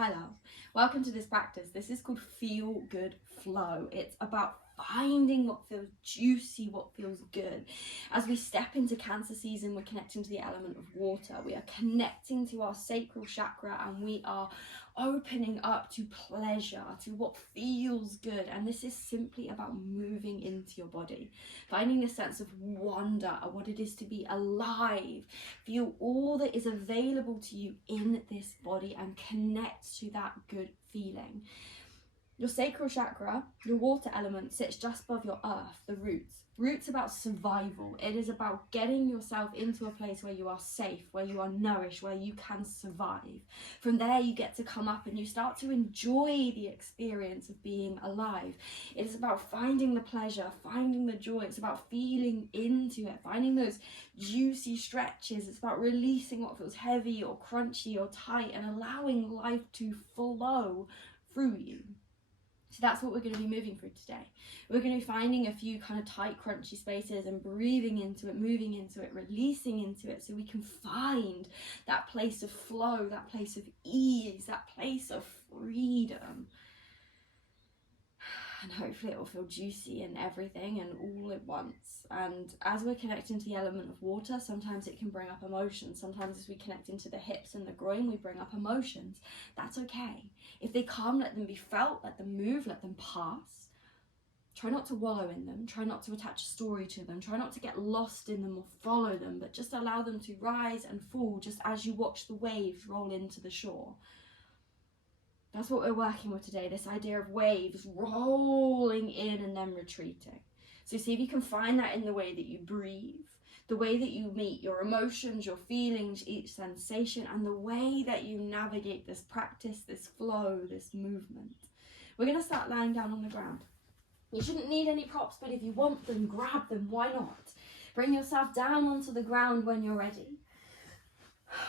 Hi love, welcome to this practice. This is called Feel Good Flow. It's about finding what feels juicy, what feels good. As we step into Cancer season, we're connecting to the element of water. We are connecting to our sacral chakra and we are opening up to pleasure, to what feels good. And this is simply about moving into your body, finding a sense of wonder at what it is to be alive. Feel all that is available to you in this body and connect to that good feeling. Your sacral chakra, your water element, sits just above your earth, the roots. Roots about survival. It is about getting yourself into a place where you are safe, where you are nourished, where you can survive. From there, you get to come up and you start to enjoy the experience of being alive. It is about finding the pleasure, finding the joy. It's about feeling into it, finding those juicy stretches. It's about releasing what feels heavy or crunchy or tight and allowing life to flow through you. So that's what we're going to be moving through today. We're going to be finding a few kind of tight, crunchy spaces and breathing into it, moving into it, releasing into it, so we can find that place of flow, that place of ease, that place of freedom. And hopefully it will feel juicy and everything and all at once. And as we're connecting to the element of water, sometimes it can bring up emotions. Sometimes as we connect into the hips and the groin, we bring up emotions. That's okay. If they come, let them be felt, let them move, let them pass. Try not to wallow in them. Try not to attach a story to them. Try not to get lost in them or follow them, but just allow them to rise and fall just as you watch the waves roll into the shore. That's what we're working with today, this idea of waves rolling in and then retreating. So see if you can find that in the way that you breathe, the way that you meet your emotions, your feelings, each sensation, and the way that you navigate this practice, this flow, this movement. We're going to start lying down on the ground. You shouldn't need any props, but if you want them, grab them, why not? Bring yourself down onto the ground when you're ready.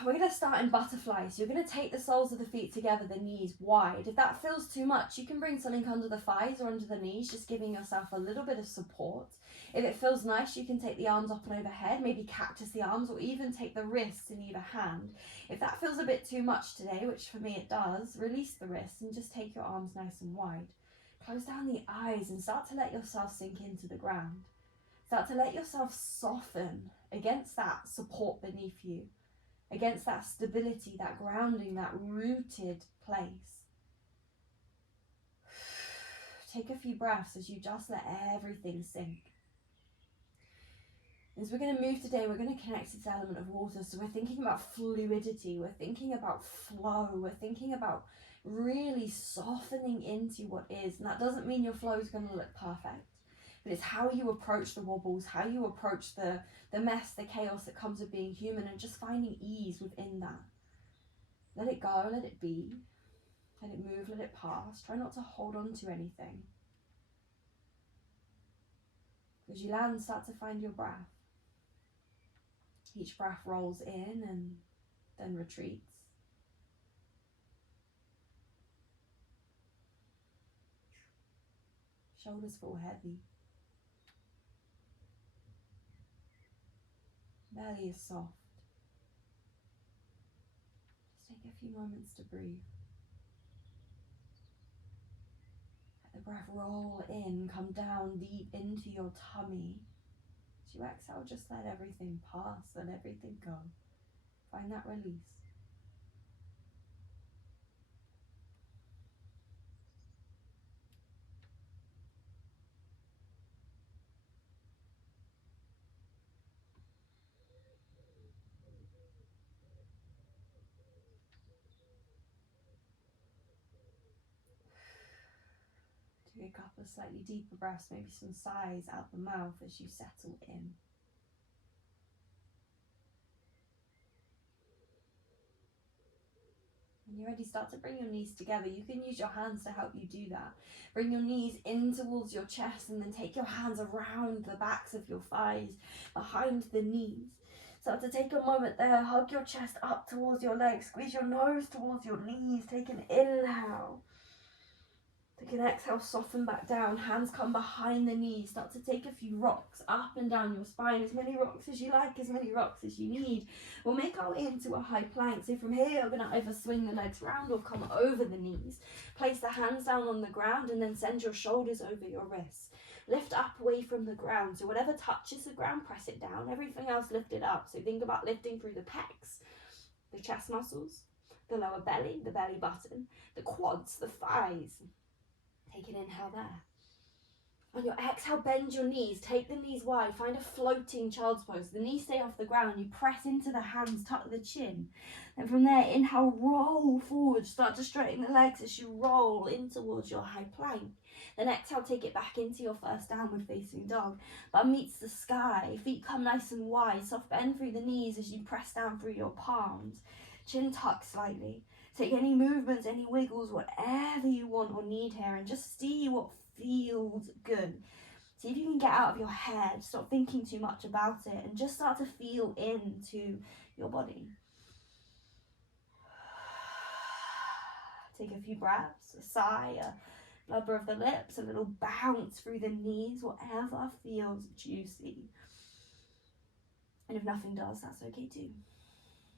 We're going to start in butterflies. You're going to take the soles of the feet together, the knees wide. If that feels too much, you can bring something under the thighs or under the knees, just giving yourself a little bit of support. If it feels nice, you can take the arms up and overhead, maybe cactus the arms, or even take the wrists in either hand. If that feels a bit too much today, which for me it does, release the wrists and just take your arms nice and wide. Close down the eyes and start to let yourself sink into the ground. Start to let yourself soften against that support beneath you, against that stability, that grounding, that rooted place. Take a few breaths as you just let everything sink. As we're going to move today, we're going to connect to this element of water. So we're thinking about fluidity, we're thinking about flow, we're thinking about really softening into what is. And that doesn't mean your flow is going to look perfect, but it's how you approach the wobbles, how you approach the mess, the chaos that comes with being human, and just finding ease within that. Let it go, let it be, let it move, let it pass. Try not to hold on to anything. As you land, start to find your breath. Each breath rolls in and then retreats. Shoulders feel heavy. Belly is soft. Just take a few moments to breathe. Let the breath roll in, come down deep into your tummy. As you exhale, just let everything pass, let everything go. Find that release. Do a couple of slightly deeper breaths, maybe some sighs out the mouth as you settle in. When you're ready, start to bring your knees together. You can use your hands to help you do that. Bring your knees in towards your chest and then take your hands around the backs of your thighs, behind the knees. Start to take a moment there, hug your chest up towards your legs, squeeze your nose towards your knees, take an inhale. Take an exhale, soften back down, hands come behind the knees, start to take a few rocks up and down your spine, as many rocks as you like, as many rocks as you need. We'll make our way into a high plank. So from here, you're going to either swing the legs round or come over the knees. Place the hands down on the ground and then send your shoulders over your wrists. Lift up away from the ground. So whatever touches the ground, press it down. Everything else, lift it up. So think about lifting through the pecs, the chest muscles, the lower belly, the belly button, the quads, the thighs. Take an inhale there. On your exhale, bend your knees. Take the knees wide. Find a floating child's pose. The knees stay off the ground. You press into the hands, tuck the chin. And from there, inhale, roll forward. Start to straighten the legs as you roll in towards your high plank. Then exhale, take it back into your first downward facing dog. Bum meets the sky. Feet come nice and wide. Soft bend through the knees as you press down through your palms. Chin tuck slightly. Take any movements, any wiggles, whatever you want or need here, and just see what feels good. See if you can get out of your head, stop thinking too much about it, and just start to feel into your body. Take a few breaths, a sigh, a blubber of the lips, a little bounce through the knees, whatever feels juicy. And if nothing does, that's okay too.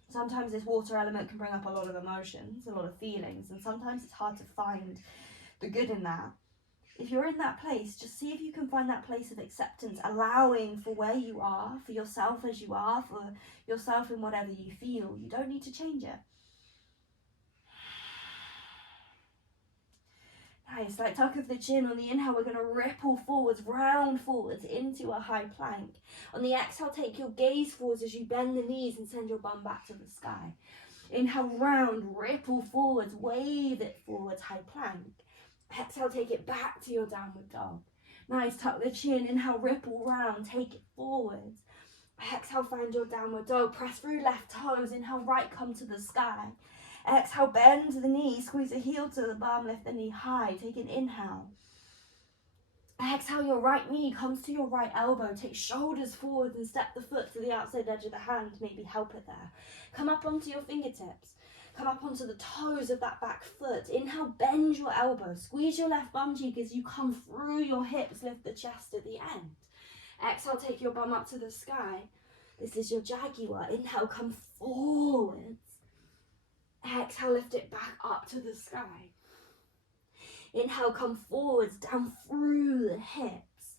Sometimes this water element can bring up a lot of emotions, a lot of feelings, and sometimes it's hard to find the good in that. If you're in that place, just see if you can find that place of acceptance, allowing for where you are, for yourself as you are, for yourself in whatever you feel. You don't need to change it. Nice, like tuck of the chin. On the inhale, we're going to ripple forwards, round forwards into a high plank. On the exhale, take your gaze forwards as you bend the knees and send your bum back to the sky. Inhale, round, ripple forwards, wave it forwards, high plank. Exhale, take it back to your downward dog. Nice, tuck the chin. Inhale, ripple round, take it forwards. Exhale, find your downward dog. Press through left toes. Inhale, right, come to the sky. Exhale, bend the knee, squeeze the heel to the bum, lift the knee high. Take an inhale. Exhale, your right knee comes to your right elbow. Take shoulders forward and step the foot to the outside edge of the hand. Maybe help it there. Come up onto your fingertips. Come up onto the toes of that back foot. Inhale, bend your elbow. Squeeze your left bum cheek as you come through your hips. Lift the chest at the end. Exhale, take your bum up to the sky. This is your jaguar. Inhale, come forwards. Exhale, lift it back up to the sky. Inhale, come forwards, down through the hips.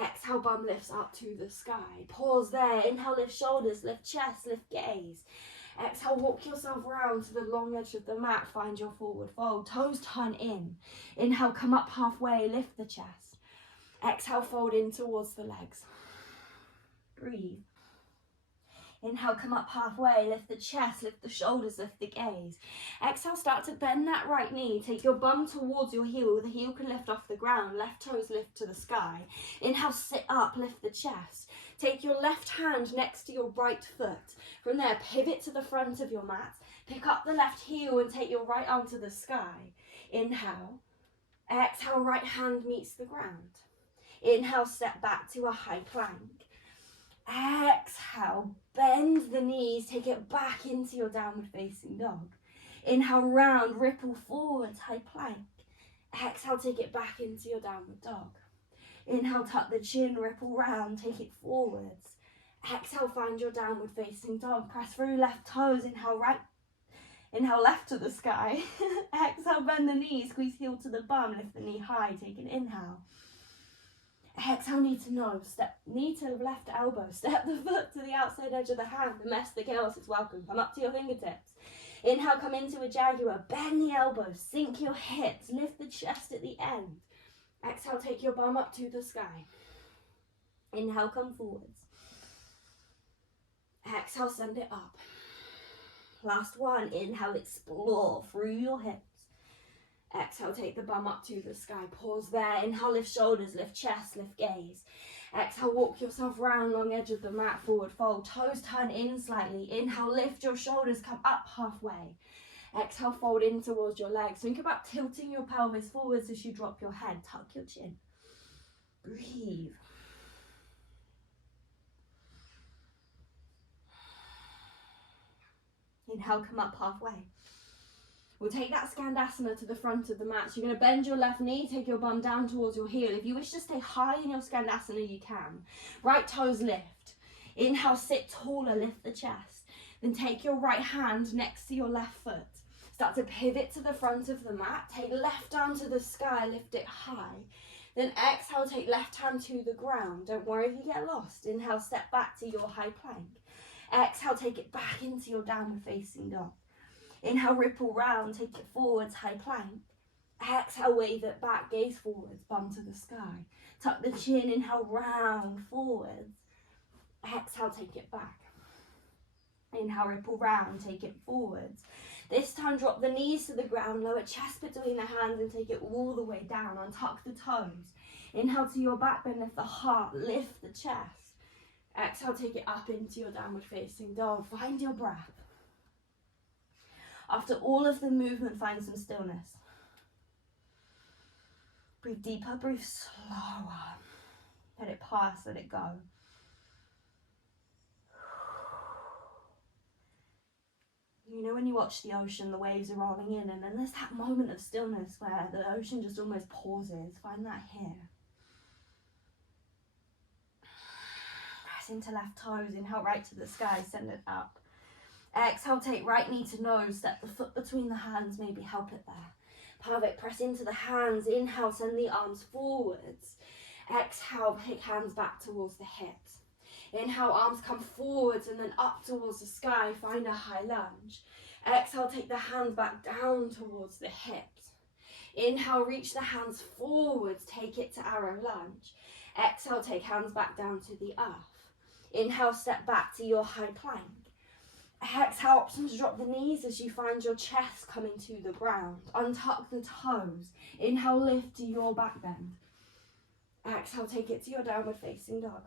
Exhale, bum lifts up to the sky. Pause there. Inhale, lift shoulders, lift chest, lift gaze. Exhale, walk yourself round to the long edge of the mat. Find your forward fold. Toes turn in. Inhale, come up halfway, lift the chest. Exhale, fold in towards the legs. Breathe. Inhale, come up halfway, lift the chest, lift the shoulders, lift the gaze. Exhale, start to bend that right knee. Take your bum towards your heel. The heel can lift off the ground. Left toes lift to the sky. Inhale, sit up, lift the chest. Take your left hand next to your right foot. From there, pivot to the front of your mat. Pick up the left heel and take your right arm to the sky. Inhale. Exhale, right hand meets the ground. Inhale, step back to a high plank. Exhale, bend the knees, take it back into your downward facing dog. Inhale, round, ripple forwards, high plank. Exhale, take it back into your downward dog. Inhale, tuck the chin, ripple round, take it forwards. Exhale, find your downward facing dog. Press through left toes, inhale right. Inhale, left to the sky. Exhale, bend the knees, squeeze heel to the bum, lift the knee high, take an inhale. Exhale, knee to nose, step knee to left elbow, step the foot to the outside edge of the hand. Domestic else is welcome. Come up to your fingertips. Inhale, come into a jaguar, bend the elbows, sink your hips, lift the chest at the end. Exhale, take your bum up to the sky. Inhale, come forwards. Exhale, send it up. Last one, inhale, explore through your hips. Exhale, take the bum up to the sky. Pause there. Inhale, lift shoulders, lift chest, lift gaze. Exhale, walk yourself round long edge of the mat, forward fold. Toes turn in slightly. Inhale, lift your shoulders, come up halfway. Exhale, fold in towards your legs. Think about tilting your pelvis forwards as you drop your head. Tuck your chin. Breathe. Inhale, come up halfway. We'll take that Skandasana to the front of the mat. So you're going to bend your left knee, take your bum down towards your heel. If you wish to stay high in your Skandasana, you can. Right toes lift. Inhale, sit taller, lift the chest. Then take your right hand next to your left foot. Start to pivot to the front of the mat. Take left arm to the sky, lift it high. Then exhale, take left hand to the ground. Don't worry if you get lost. Inhale, step back to your high plank. Exhale, take it back into your downward facing dog. Inhale, ripple round, take it forwards, high plank. Exhale, wave it back, gaze forwards, bum to the sky. Tuck the chin, inhale, round, forwards. Exhale, take it back. Inhale, ripple round, take it forwards. This time, drop the knees to the ground, lower chest between the hands and take it all the way down. Untuck the toes. Inhale to your back bend, lift the heart, lift the chest. Exhale, take it up into your downward facing dog. Find your breath. After all of the movement, find some stillness. Breathe deeper, breathe slower. Let it pass, let it go. You know when you watch the ocean, the waves are rolling in, and then there's that moment of stillness where the ocean just almost pauses. Find that here. Press into left toes, inhale right to the sky, send it up. Exhale, take right knee to nose, step the foot between the hands, maybe help it there. Perfect, press into the hands, inhale, send the arms forwards. Exhale, take hands back towards the hips. Inhale, arms come forwards and then up towards the sky, find a high lunge. Exhale, take the hands back down towards the hips. Inhale, reach the hands forwards, take it to arrow lunge. Exhale, take hands back down to the earth. Inhale, step back to your high plank. Exhale, option to drop the knees as you find your chest coming to the ground. Untuck the toes. Inhale, lift to your back bend. Exhale, take it to your downward facing dog.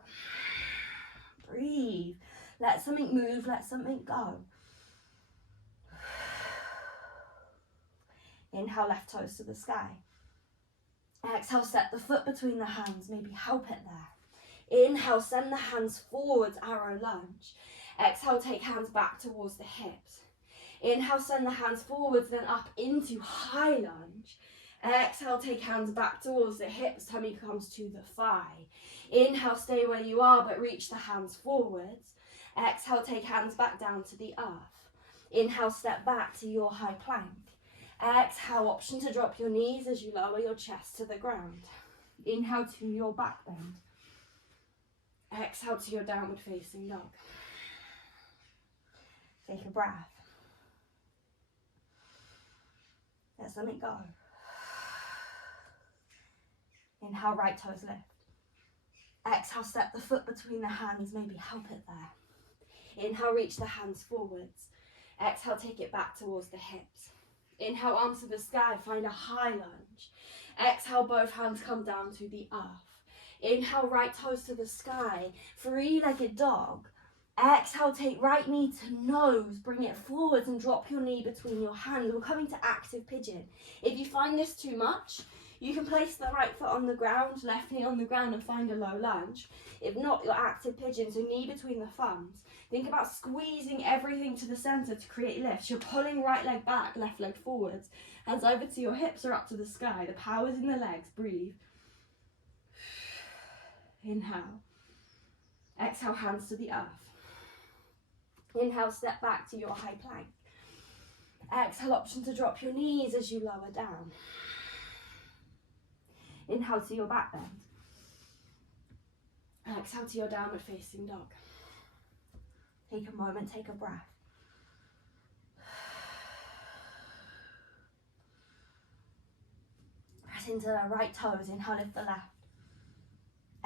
Breathe. Let something move, let something go. Inhale, left toes to the sky. Exhale, step the foot between the hands, maybe help it there. Inhale, send the hands forwards, arrow lunge. Exhale, take hands back towards the hips. Inhale, send the hands forwards, then up into high lunge. Exhale, take hands back towards the hips, tummy comes to the thigh. Inhale, stay where you are, but reach the hands forwards. Exhale, take hands back down to the earth. Inhale, step back to your high plank. Exhale, option to drop your knees as you lower your chest to the ground. Inhale to your back bend. Exhale to your downward facing dog. Take a breath. Let something go. Inhale, right toes lift. Exhale, step the foot between the hands, maybe help it there. Inhale, reach the hands forwards. Exhale, take it back towards the hips. Inhale, arms to the sky, find a high lunge. Exhale, both hands come down to the earth. Inhale, right toes to the sky, three-legged dog. Exhale, take right knee to nose, bring it forwards and drop your knee between your hands. We're coming to active pigeon. If you find this too much, you can place the right foot on the ground, left knee on the ground and find a low lunge. If not, your active pigeon, so knee between the thumbs. Think about squeezing everything to the center to create lifts. You're pulling right leg back, left leg forwards. Hands over to your hips or up to the sky. The power's in the legs. Breathe. Inhale. Exhale, hands to the earth. Inhale, step back to your high plank. Exhale, option to drop your knees as you lower down. Inhale to your back bend. Exhale to your downward facing dog. Take a moment, take a breath. Press into the right toes, inhale, lift the left.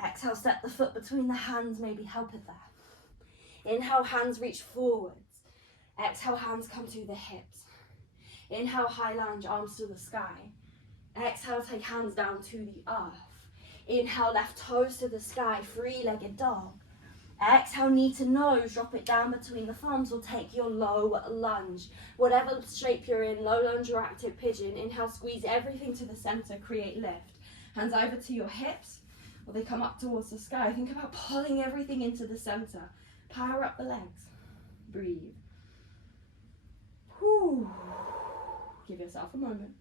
Exhale, step the foot between the hands, maybe help it there. Inhale, hands reach forwards. Exhale, hands come to the hips. Inhale, high lunge, arms to the sky. Exhale, take hands down to the earth. Inhale, left toes to the sky, three-legged dog. Exhale, knee to nose, drop it down between the thumbs or take your low lunge. Whatever shape you're in, low lunge or active pigeon. Inhale, squeeze everything to the center, create lift. Hands over to your hips or they come up towards the sky. Think about pulling everything into the center. Power up the legs. Breathe. Whew. Give yourself a moment.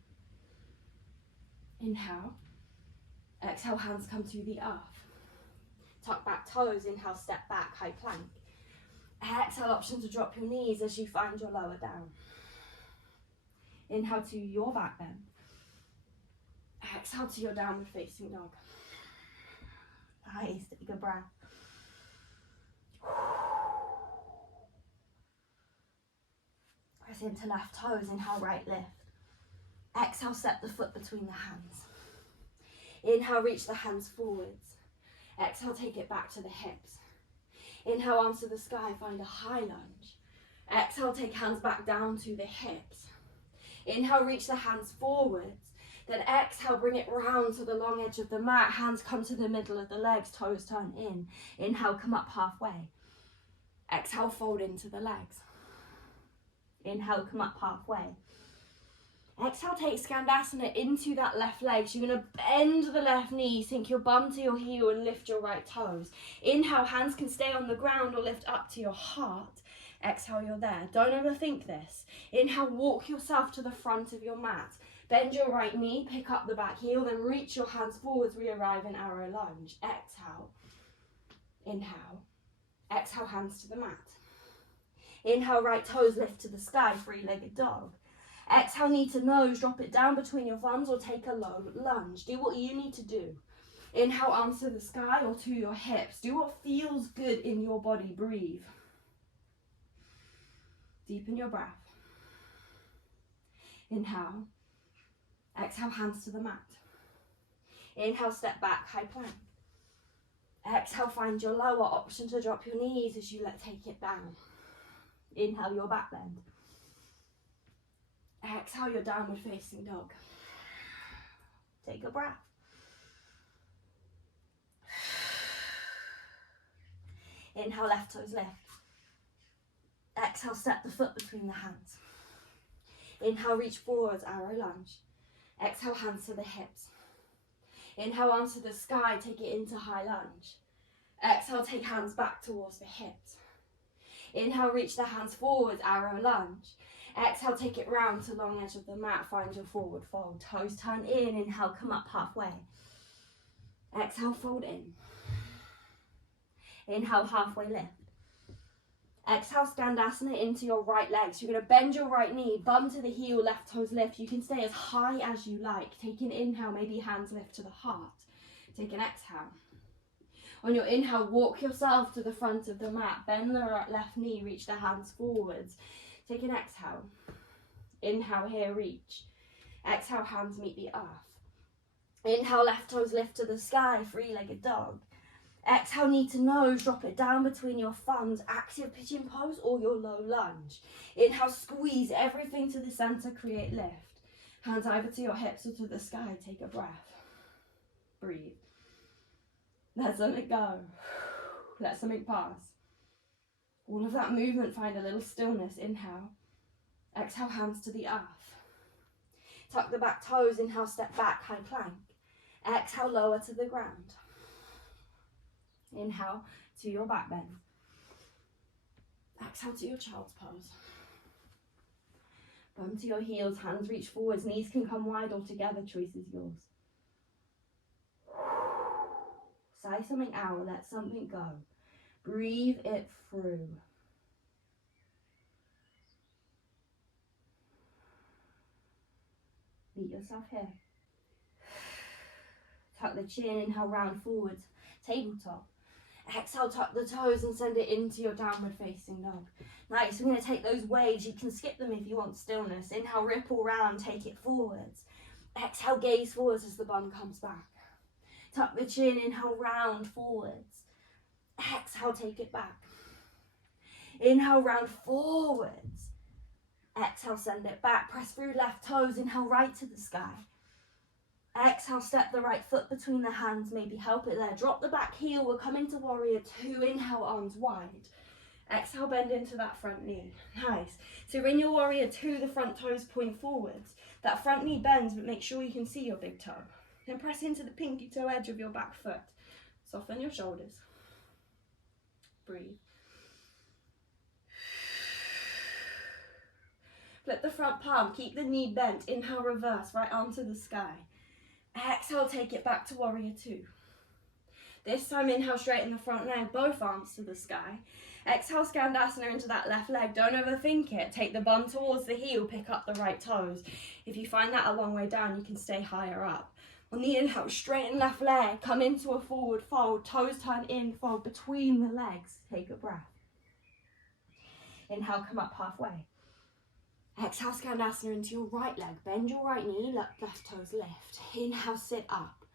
Inhale. Exhale, hands come to the earth. Tuck back toes, inhale, step back, high plank. Exhale, option to drop your knees as you find your lower down. Inhale to your back bend. Exhale to your downward facing dog. Nice, take a breath. Press into left toes, inhale, right lift. Exhale, step the foot between the hands. Inhale, reach the hands forwards. Exhale, take it back to the hips. Inhale, arms to the sky, find a high lunge. Exhale, take hands back down to the hips. Inhale, reach the hands forwards. Then exhale, bring it round to the long edge of the mat. Hands come to the middle of the legs, toes turn in. Inhale, come up halfway. Exhale, fold into the legs. Inhale, come up halfway. Exhale, take Skandasana into that left leg. So you're going to bend the left knee, sink your bum to your heel and lift your right toes. Inhale, hands can stay on the ground or lift up to your heart. Exhale, you're there. Don't overthink this. Inhale, walk yourself to the front of your mat. Bend your right knee, pick up the back heel, then reach your hands forwards. We arrive in arrow lunge. Exhale. Inhale. Exhale, hands to the mat. Inhale, right toes lift to the sky, three-legged dog. Exhale, knee to nose, drop it down between your thumbs or take a low lunge. Do what you need to do. Inhale, arms to the sky or to your hips. Do what feels good in your body. Breathe. Deepen your breath. Inhale. Exhale, hands to the mat. Inhale, step back, high plank. Exhale, find your lower. Option to drop your knees as you take it down. Inhale, your back bend. Exhale, your downward facing dog. Take a breath. Inhale, left toes lift. Exhale, step the foot between the hands. Inhale, reach forwards, arrow lunge. Exhale, hands to the hips. Inhale, arms to the sky, take it into high lunge. Exhale, take hands back towards the hips. Inhale, reach the hands forwards, arrow lunge. Exhale, take it round to long edge of the mat, find your forward fold. Toes turn in, inhale, come up halfway. Exhale, fold in. Inhale, halfway lift. Exhale, Skandasana into your right leg. So you're going to bend your right knee, bum to the heel, left toes lift. You can stay as high as you like. Take an inhale, maybe hands lift to the heart. Take an exhale. On your inhale, walk yourself to the front of the mat. Bend the right left knee, reach the hands forwards. Take an exhale. Inhale here, reach. Exhale, hands meet the earth. Inhale, left toes lift to the sky, three-legged dog. Exhale, knee to nose, drop it down between your thumbs, active pigeon pose or your low lunge. Inhale, squeeze everything to the center, create lift. Hands either to your hips or to the sky, take a breath. Breathe. Let something go. Let something pass. All of that movement, find a little stillness. Inhale. Exhale, hands to the earth. Tuck the back toes, inhale, step back, high plank. Exhale, lower to the ground. Inhale to your back bend. Exhale to your child's pose. Bum to your heels, hands reach forwards, knees can come wide or together, choice is yours. Sigh something out, let something go. Breathe it through. Meet yourself here. Tuck the chin, inhale, round forwards, tabletop. Exhale, tuck the toes and send it into your downward facing dog. Nice, we're going to take those waves. You can skip them if you want stillness. Inhale, ripple round, take it forwards. Exhale, gaze forwards as the bum comes back. Tuck the chin, inhale, round forwards. Exhale, take it back. Inhale, round forwards. Exhale, send it back. Press through left toes, inhale, right to the sky. Exhale, step the right foot between the hands, maybe help it there. Drop the back heel, we'll come into warrior two. Inhale, arms wide. Exhale, bend into that front knee. Nice. So in your warrior two, the front toes point forwards. That front knee bends, but make sure you can see your big toe. Then press into the pinky toe edge of your back foot. Soften your shoulders. Breathe. Flip the front palm, keep the knee bent. Inhale, reverse, right arm to the sky. Exhale, take it back to warrior two. This time, inhale, straighten the front leg, both arms to the sky. Exhale, Skandasana into that left leg. Don't overthink it. Take the bum towards the heel, pick up the right toes. If you find that a long way down, you can stay higher up. On the inhale, straighten left leg, come into a forward fold, toes turn in, fold between the legs. Take a breath. Inhale, come up halfway. Exhale, Skandasana into your right leg. Bend your right knee, left toes lift. Inhale, sit up.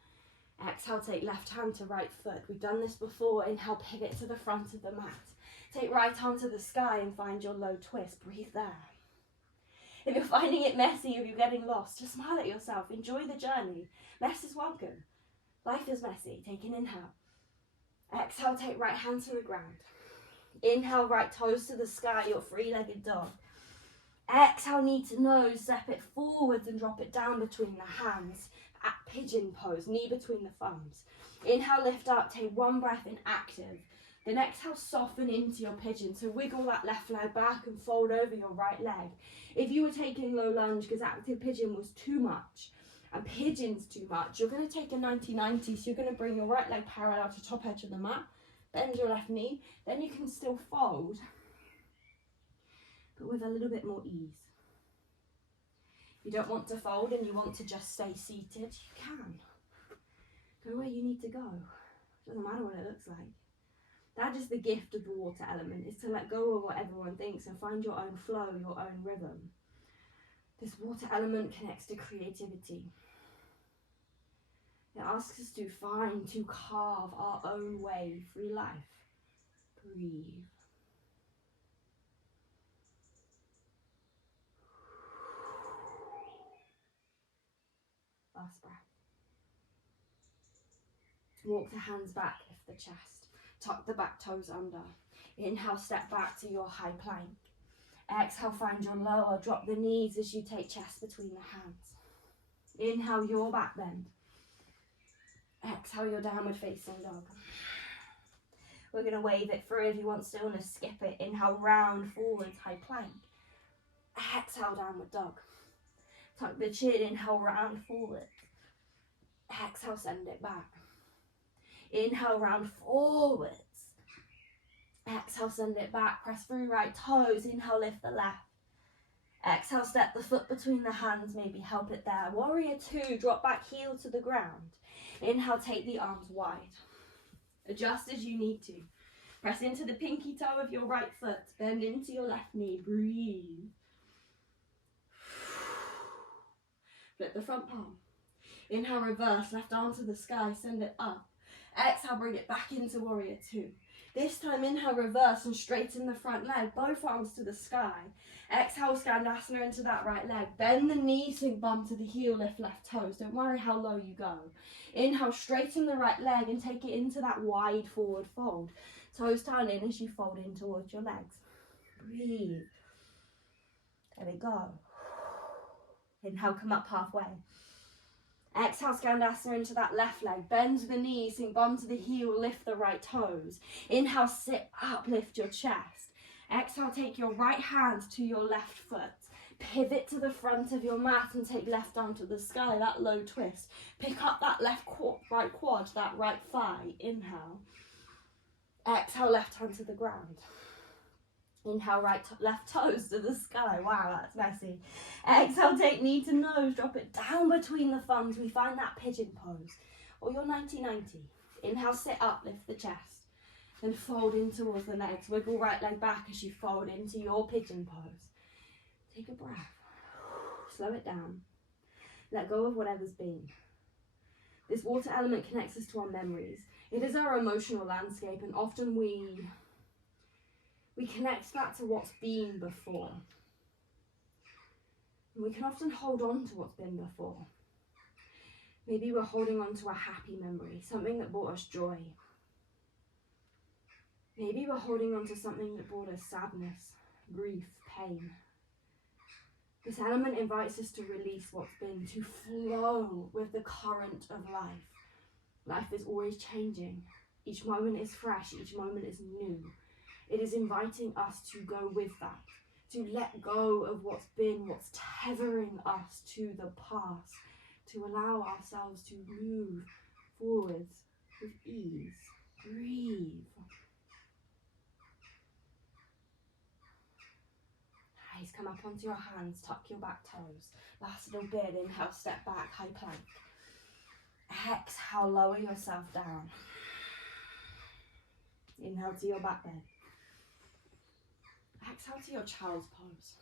Exhale, take left hand to right foot. We've done this before. Inhale, pivot to the front of the mat. Take right arm to the sky and find your low twist. Breathe there. If you're finding it messy, if you're getting lost, just smile at yourself. Enjoy the journey. Mess is welcome. Life is messy. Take an inhale. Exhale, take right hand to the ground. Inhale, right toes to the sky, your three-legged dog. Exhale, knee to nose, step it forwards and drop it down between the hands. At pigeon pose, knee between the thumbs. Inhale, lift up, take one breath in active. Then exhale, soften into your pigeon. So wiggle that left leg back and fold over your right leg. If you were taking low lunge because active pigeon was too much and pigeon's too much, you're going to take a 90-90. So you're going to bring your right leg parallel to top edge of the mat, bend your left knee, then you can still fold, but with a little bit more ease. If you don't want to fold and you want to just stay seated, you can. Go where you need to go. Doesn't matter what it looks like. That is the gift of the water element, is to let go of what everyone thinks and find your own flow, your own rhythm. This water element connects to creativity. It asks us to find, to carve our own way through life. Breathe. Last breath. Walk the hands back, lift the chest. Tuck the back toes under. Inhale, step back to your high plank. Exhale, find your lower. Drop the knees as you take chest between the hands. Inhale, your back bend. Exhale, your downward facing dog. We're going to wave it through. If you want stillness, skip it. Inhale, round, forwards, high plank. Exhale, downward dog. Tuck the chin, inhale, round, forward. Exhale, send it back. Inhale, round forwards. Exhale, send it back. Press through right toes. Inhale, lift the left. Exhale, step the foot between the hands. Maybe help it there. Warrior two, drop back heel to the ground. Inhale, take the arms wide. Adjust as you need to. Press into the pinky toe of your right foot. Bend into your left knee. Breathe. Flip the front palm. Inhale, reverse. Left arm to the sky. Send it up. Exhale, bring it back into warrior two. This time, inhale, reverse and straighten the front leg, both arms to the sky. Exhale, Skandasana into that right leg. Bend the knee, sink bum to the heel, lift left toes. Don't worry how low you go. Inhale, straighten the right leg and take it into that wide forward fold. Toes turn in as you fold in towards your legs. Breathe. There we go. Inhale, come up halfway. Exhale, Skandasana into that left leg. Bend the knees, sink bum to the heel, lift the right toes. Inhale, sit up, lift your chest. Exhale, take your right hand to your left foot. Pivot to the front of your mat and take left arm to the sky, that low twist. Pick up that right quad, that right thigh. Inhale. Exhale, left hand to the ground. Inhale, left toes to the sky. Wow, that's messy. Exhale, take knee to nose. Drop it down between the thumbs. We find that pigeon pose. Or your 90-90. Inhale, sit up, lift the chest. Then fold in towards the legs. Wiggle right leg back as you fold into your pigeon pose. Take a breath. Slow it down. Let go of whatever's been. This water element connects us to our memories. It is our emotional landscape, and often we connect that to what's been before. And we can often hold on to what's been before. Maybe we're holding on to a happy memory, something that brought us joy. Maybe we're holding on to something that brought us sadness, grief, pain. This element invites us to release what's been, to flow with the current of life. Life is always changing. Each moment is fresh, each moment is new. It is inviting us to go with that, to let go of what's been, what's tethering us to the past, to allow ourselves to move forwards with ease. Breathe. Nice, come up onto your hands, tuck your back toes. Last little bit, inhale, step back, high plank. Exhale, lower yourself down. Inhale to your back bend. Exhale to your child's pose.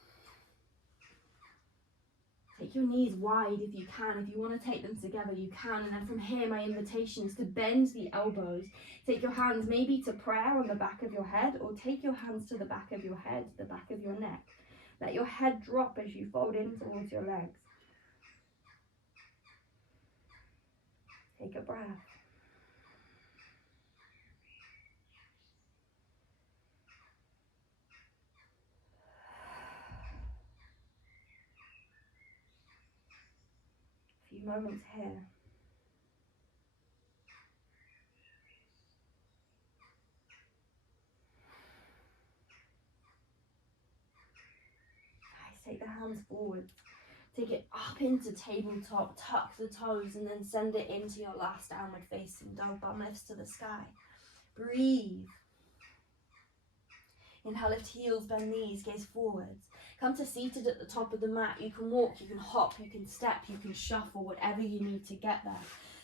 Take your knees wide if you can. If you want to take them together, you can. And then from here, my invitation is to bend the elbows. Take your hands maybe to prayer on the back of your head, or take your hands to the back of your head, the back of your neck. Let your head drop as you fold in towards your legs. Take a breath. A few moments here. Take the hands forward. Take it up into tabletop, tuck the toes, and then send it into your last downward facing dog. Bum lifts to the sky. Breathe. Inhale, lift heels, bend knees, gaze forwards. Come to seated at the top of the mat. You can walk, you can hop, you can step, you can shuffle, whatever you need to get there.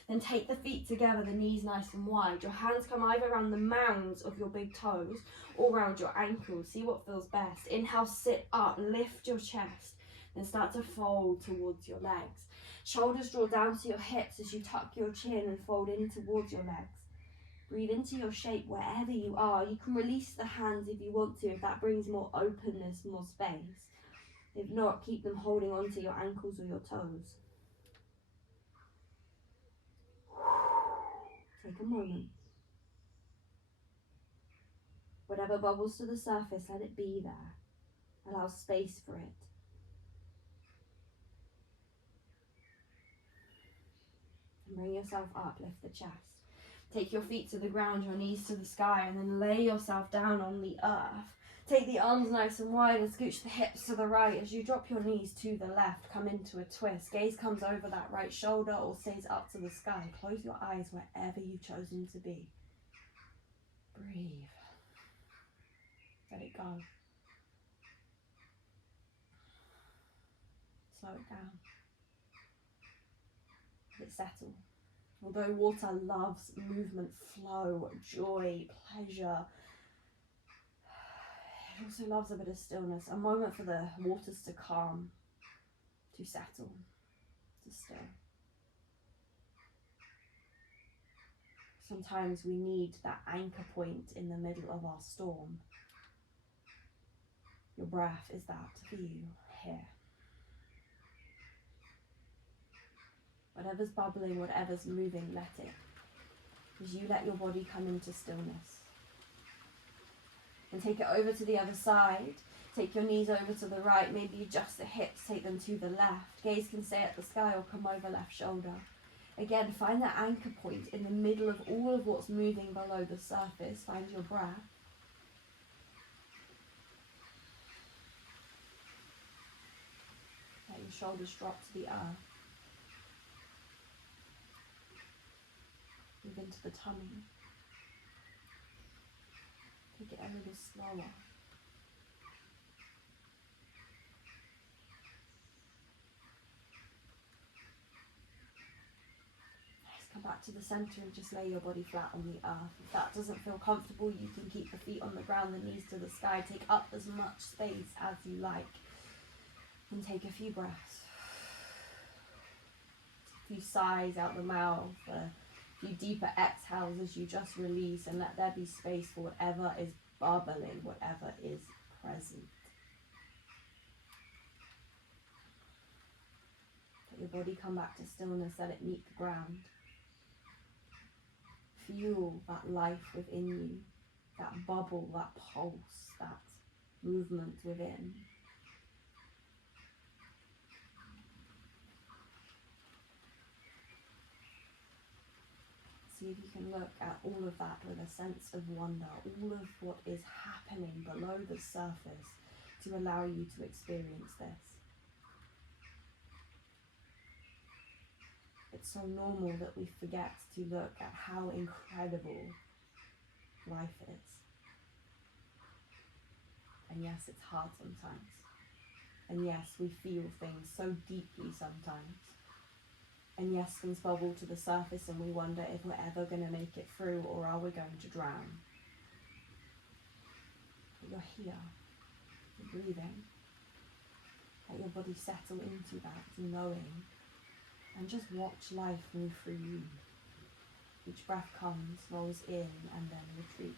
Then take the feet together, the knees nice and wide. Your hands come either around the mounds of your big toes or around your ankles. See what feels best. Inhale, sit up, lift your chest. Then start to fold towards your legs. Shoulders draw down to your hips as you tuck your chin and fold in towards your legs. Breathe into your shape wherever you are. You can release the hands if you want to, if that brings more openness, more space. If not, keep them holding onto your ankles or your toes. Take a moment. Whatever bubbles to the surface, let it be there. Allow space for it. And bring yourself up, lift the chest. Take your feet to the ground, your knees to the sky, and then lay yourself down on the earth. Take the arms nice and wide and scooch the hips to the right. As you drop your knees to the left, come into a twist. Gaze comes over that right shoulder or stays up to the sky. Close your eyes wherever you've chosen to be. Breathe. Let it go. Slow it down. Let it settle. Although water loves movement, flow, joy, pleasure, it also loves a bit of stillness. A moment for the waters to calm, to settle, to still. Sometimes we need that anchor point in the middle of our storm. Your breath is that for you here. Whatever's bubbling, whatever's moving, let it. As you let your body come into stillness. And take it over to the other side. Take your knees over to the right. Maybe adjust the hips, take them to the left. Gaze can stay at the sky or come over left shoulder. Again, find that anchor point in the middle of all of what's moving below the surface. Find your breath. Let your shoulders drop to the earth. Move into the tummy. Take it a little slower. Nice, come back to the centre and just lay your body flat on the earth. If that doesn't feel comfortable, you can keep the feet on the ground, the knees to the sky. Take up as much space as you like. And take a few breaths. A few sighs out the mouth. Few deeper exhales as you just release, and let there be space for whatever is bubbling, whatever is present. Let your body come back to stillness, let it meet the ground. Feel that life within you, that bubble, that pulse, that movement within. See if you can look at all of that with a sense of wonder, all of what is happening below the surface to allow you to experience this. It's so normal that we forget to look at how incredible life is. And yes, it's hard sometimes. And yes, we feel things so deeply sometimes. And yes, things bubble to the surface and we wonder if we're ever going to make it through, or are we going to drown? But you're here, you're breathing. Let your body settle into that knowing, and just watch life move through you. Each breath comes, rolls in, and then retreats.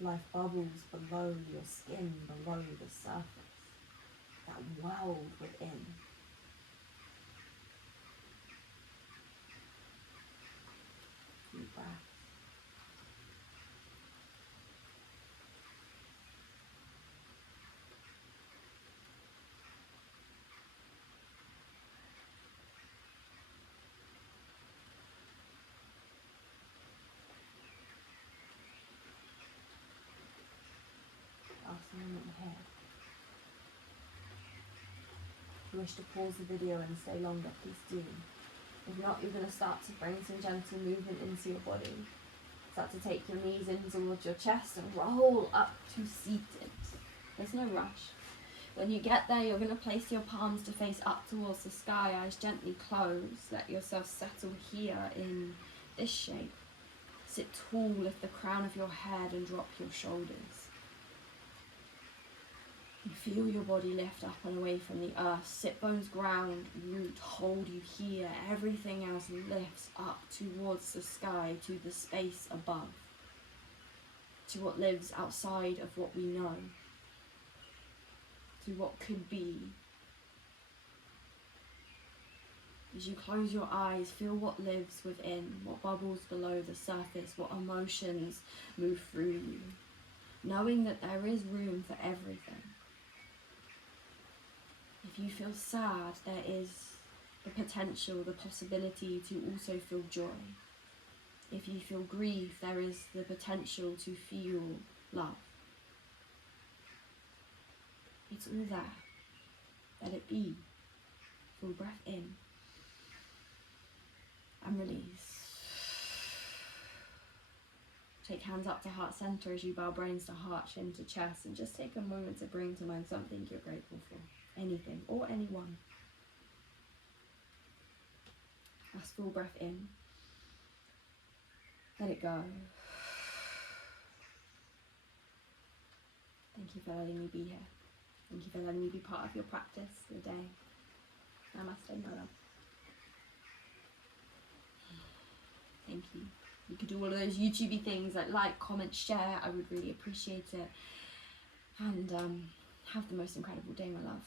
Life bubbles below your skin, below the surface, that world within. Deep breath. Ask a moment here. If you wish to pause the video and stay longer, please do. If not, you're going to start to bring some gentle movement into your body. Start to take your knees in towards your chest and roll up to seated. There's no rush. When you get there, you're going to place your palms to face up towards the sky, eyes gently closed. Let yourself settle here in this shape. Sit tall, lift the crown of your head and drop your shoulders. You feel your body lift up and away from the earth. Sit bones ground, root, hold you here. Everything else lifts up towards the sky, to the space above, to what lives outside of what we know, to what could be. As you close your eyes, feel what lives within, what bubbles below the surface, what emotions move through you, knowing that there is room for everything. If you feel sad, there is the potential, the possibility to also feel joy. If you feel grief, there is the potential to feel love. It's all there. Let it be. Full breath in and release. Take hands up to heart center as you bow brains to heart, chin to chest, and just take a moment to bring to mind something you're grateful for. Anything or anyone. Last full breath in. Let it go. Thank you for letting me be here. Thank you for letting me be part of your practice, your day. Namaste, my love. Thank you. You could do all of those YouTubey things like, comment, share. I would really appreciate it. And have the most incredible day, my love.